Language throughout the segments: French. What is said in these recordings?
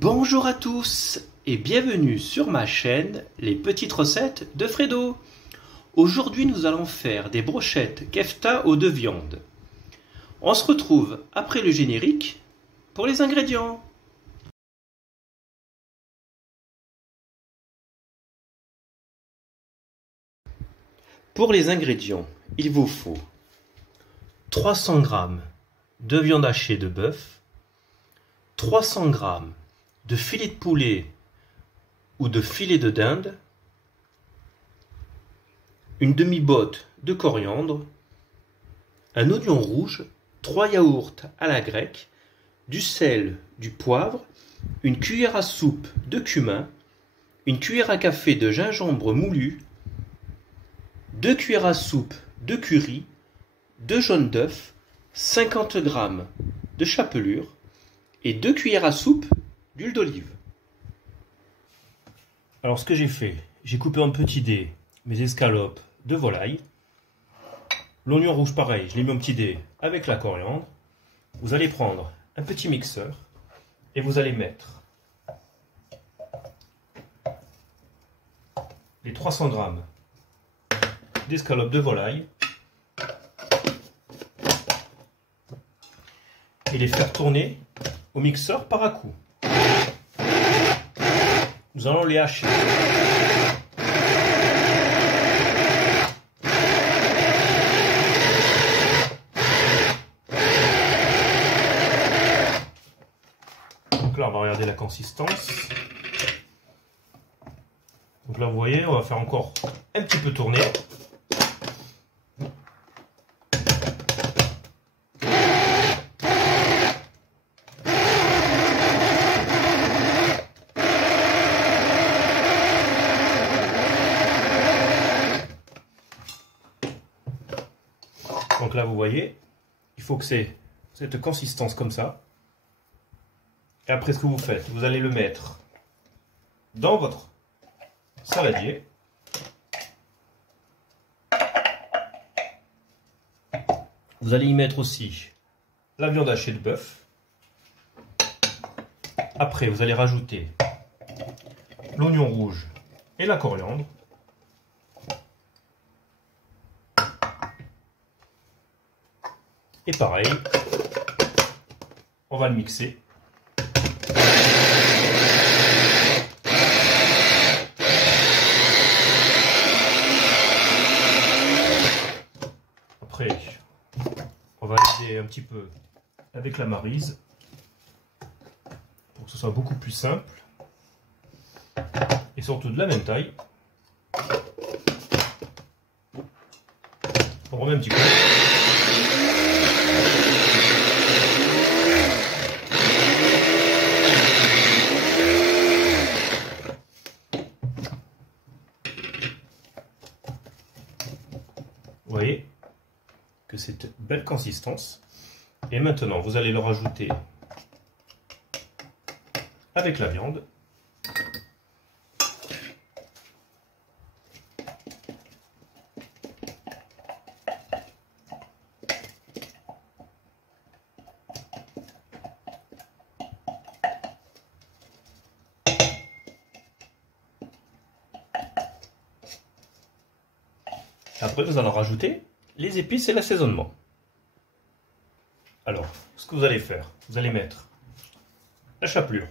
Bonjour à tous et bienvenue sur ma chaîne Les Petites Recettes de Fredo. Aujourd'hui nous allons faire des brochettes kefta aux 2 viandes. On se retrouve après le générique pour les ingrédients. Pour les ingrédients, il vous faut 300 g de viande hachée de bœuf, 300 g de filet de poulet ou de filet de dinde, une demi-botte de coriandre, un oignon rouge, 3 yaourts à la grecque, du sel, du poivre, une cuillère à soupe de cumin, une cuillère à café de gingembre moulu, 2 cuillères à soupe de curry, 2 jaunes d'œufs, 50 g de chapelure et 2 cuillères à soupe d'huile d'olive. Alors ce que j'ai fait, j'ai coupé en petits dés mes escalopes de volaille. L'oignon rouge pareil, je l'ai mis en petits dés avec la coriandre. Vous allez prendre un petit mixeur et vous allez mettre les 300 g d'escalopes de volaille et les faire tourner au mixeur par à-coups. Nous allons les hacher. Donc là, on va regarder la consistance. Donc là, vous voyez, on va faire encore un petit peu tourner. Donc là, vous voyez, il faut que c'est cette consistance comme ça. Et après, ce que vous faites, vous allez le mettre dans votre saladier. Vous allez y mettre aussi la viande hachée de bœuf. Après, vous allez rajouter l'oignon rouge et la coriandre. Et pareil, on va le mixer. Après, on va aider un petit peu avec la maryse pour que ce soit beaucoup plus simple et surtout de la même taille. On remet un petit coup. Vous voyez que c'est une belle consistance. Et maintenant, vous allez le rajouter avec la viande. Après, nous allons rajouter les épices et l'assaisonnement. Alors, ce que vous allez faire, vous allez mettre la chapelure,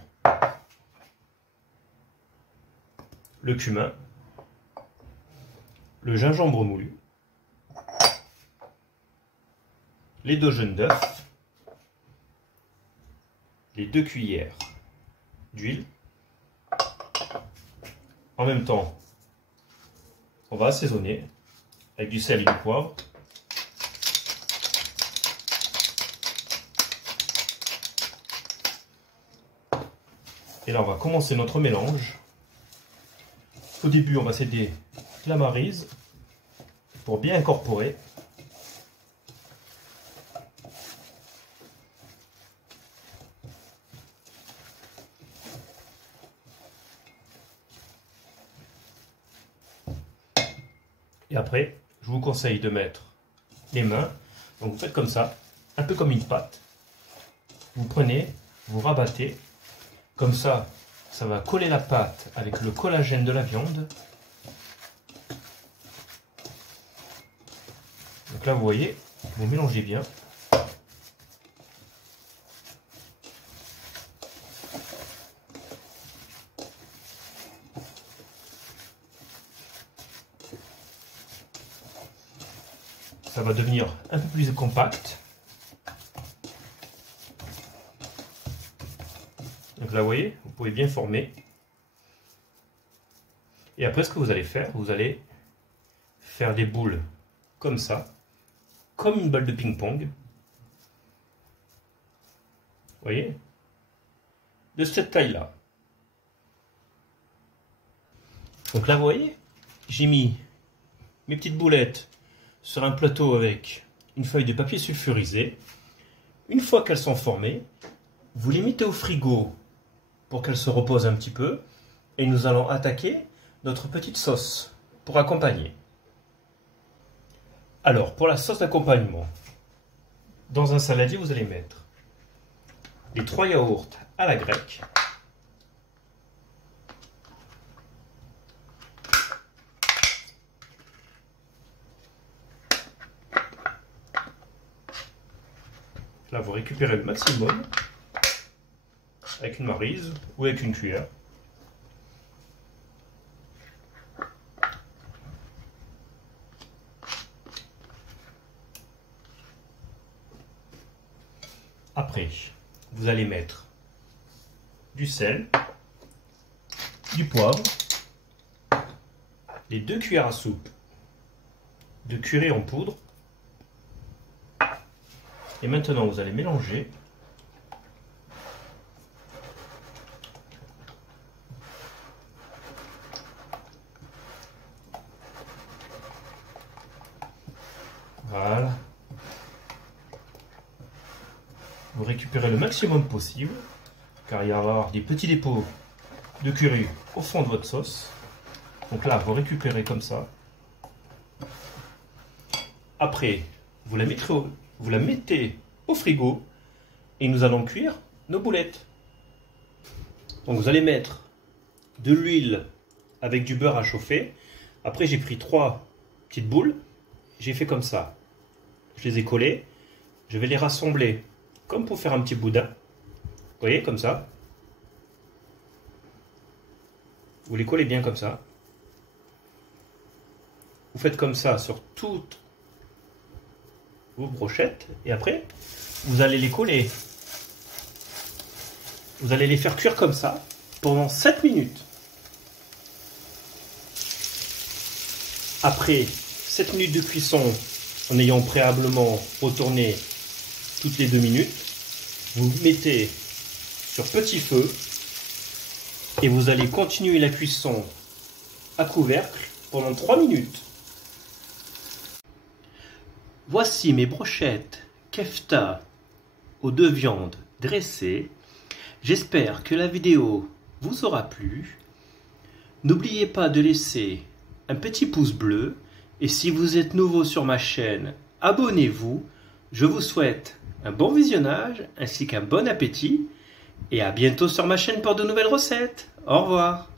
le cumin, le gingembre moulu, les 2 jaunes d'œufs, les 2 cuillères d'huile. En même temps, on va assaisonner avec du sel et du poivre. Et là, on va commencer notre mélange. Au début, on va s'aider de la maryse pour bien incorporer. Et après, je vous conseille de mettre les mains. Donc vous faites comme ça, un peu comme une pâte. Vous prenez, vous rabattez Comme ça va coller la pâte avec le collagène de la viande. Donc là, vous voyez, vous mélangez bien. Ça va devenir un peu plus compact. Donc là, vous voyez, vous pouvez bien former. Et après, ce que vous allez faire, vous allez faire des boules comme ça, comme une balle de ping-pong. Vous voyez? De cette taille-là. Donc là, vous voyez, j'ai mis mes petites boulettes sur un plateau avec une feuille de papier sulfurisé. Une fois qu'elles sont formées, vous les mettez au frigo pour qu'elles se reposent un petit peu. Et nous allons attaquer notre petite sauce pour accompagner. Alors, pour la sauce d'accompagnement, dans un saladier, vous allez mettre les 3 yaourts à la grecque, là, vous récupérez le maximum avec une maryse ou avec une cuillère. Après, vous allez mettre du sel, du poivre, les 2 cuillères à soupe de curry en poudre. Et maintenant, vous allez mélanger. Voilà. Vous récupérez le maximum possible, car il va y avoir des petits dépôts de curry au fond de votre sauce. Donc là, vous récupérez comme ça. Après, vous la mettez au frigo et nous allons cuire nos boulettes. Donc vous allez mettre de l'huile avec du beurre à chauffer. Après, j'ai pris 3 petites boules. J'ai fait comme ça. Je les ai collées. Je vais les rassembler comme pour faire un petit boudin. Vous voyez, comme ça. Vous les collez bien comme ça. Vous faites comme ça sur toutes vos brochettes. Et après, vous allez les coller. Vous allez les faire cuire comme ça pendant 7 minutes. Après 7 minutes de cuisson, en ayant préalablement retourné toutes les 2 minutes, vous mettez sur petit feu et vous allez continuer la cuisson à couvercle pendant 3 minutes. Voici mes brochettes kefta aux 2 viandes dressées. J'espère que la vidéo vous aura plu. N'oubliez pas de laisser un petit pouce bleu et si vous êtes nouveau sur ma chaîne, abonnez-vous. Je vous souhaite un bon visionnage ainsi qu'un bon appétit et à bientôt sur ma chaîne pour de nouvelles recettes. Au revoir.